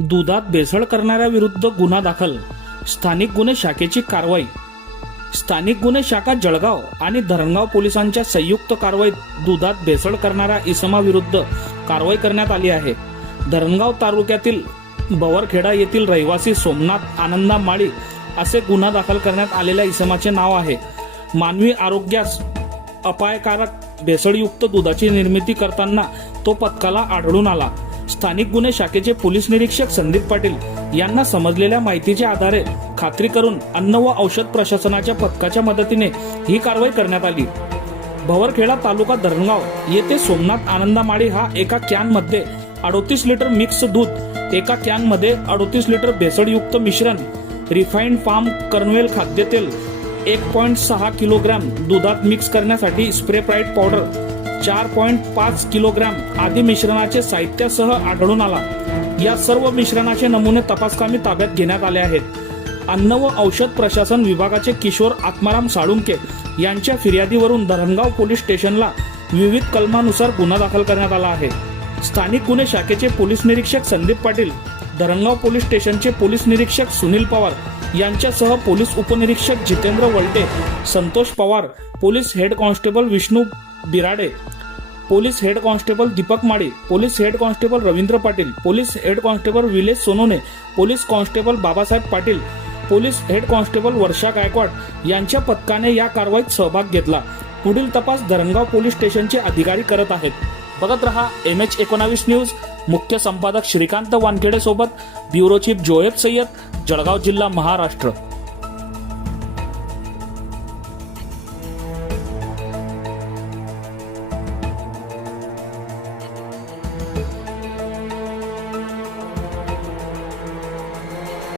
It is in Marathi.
दुधात भेसळ करणाऱ्या विरुद्ध गुन्हा दाखल. स्थानिक गुन्हे शाखेची कारवाई. स्थानिक गुन्हे शाखा जळगाव आणि धरणगाव पोलिसांच्या संयुक्त कारवाईत दुधात भेसळ करणाऱ्या इसमाविरुद्ध कारवाई करण्यात आली आहे. धरणगाव तालुक्यातील बवरखेडा येथील रहिवासी सोमनाथ आनंदा माळी असे गुन्हा दाखल करण्यात आलेल्या इसमाचे नाव आहे. मानवी आरोग्यास अपायकारक भेसळयुक्त दुधाची निर्मिती करताना तो पथकाला आढळून आला. स्थानिक गुन्हे शाखेचे पोलीस निरीक्षक संदीप पाटील यांना समजलेल्या माहितीच्या आधारे खात्री करून अन्न व औषध प्रशासनाच्या पथकाच्या मदतीने ही कारवाई करण्यात आली. भवरखेडा तालुका धरणगाव येथे सोमनाथ आनंदामाळी हा एका कॅनमध्ये अडोतीस लिटर मिक्स दूध एका कॅनमध्ये अडोतीस लिटर भेसळयुक्त मिश्रण रिफाईंड फार्म कर्नवेल खाद्यतेल एक पॉईंट सहा किलोग्रॅम दुधात मिक्स करण्यासाठी स्प्रे प्राईट पावडर चार पॉईंट पाच किलोग्रॅम आदी मिश्रणाचे साहित्यासह आढळून आला. या सर्व मिश्रणाचे नमुने तपासकामी ताब्यात घेण्यात आले आहेत. अन्न व औषध प्रशासन विभागाचे किशोर आत्माराम साळुंके यांच्या फिर्यादीवरून धरणगाव पोलीस स्टेशनला विविध कलमानुसार गुन्हा दाखल करण्यात आला आहे. स्थानिक गुन्हे शाखेचे पोलीस निरीक्षक संदीप पाटील धरणगाव पोलीस स्टेशनचे पोलीस निरीक्षक सुनील पवार यांच्यासह पोलीस उपनिरीक्षक Jitendra Valte Santosh Pawar police head constable Vishnu Birade police head constable Deepak Mali police head constable Ravindra Patil police head constable Vilesh Sonone police constable Babasaheb Patil police head constable Varsha Gaikwad यांच्या पथकाने या कारवाईत सहभाग घेतला. पुढील तपास धरणगाव पोलीस स्टेशनचे अधिकारी करत आहेत. बघत रहा एम एच एकोणावीस न्यूज. मुख्य संपादक श्रीकांत वानखेडे सोबत ब्युरो चीफ जोएब सय्यद जळगाव जिल्हा महाराष्ट्र.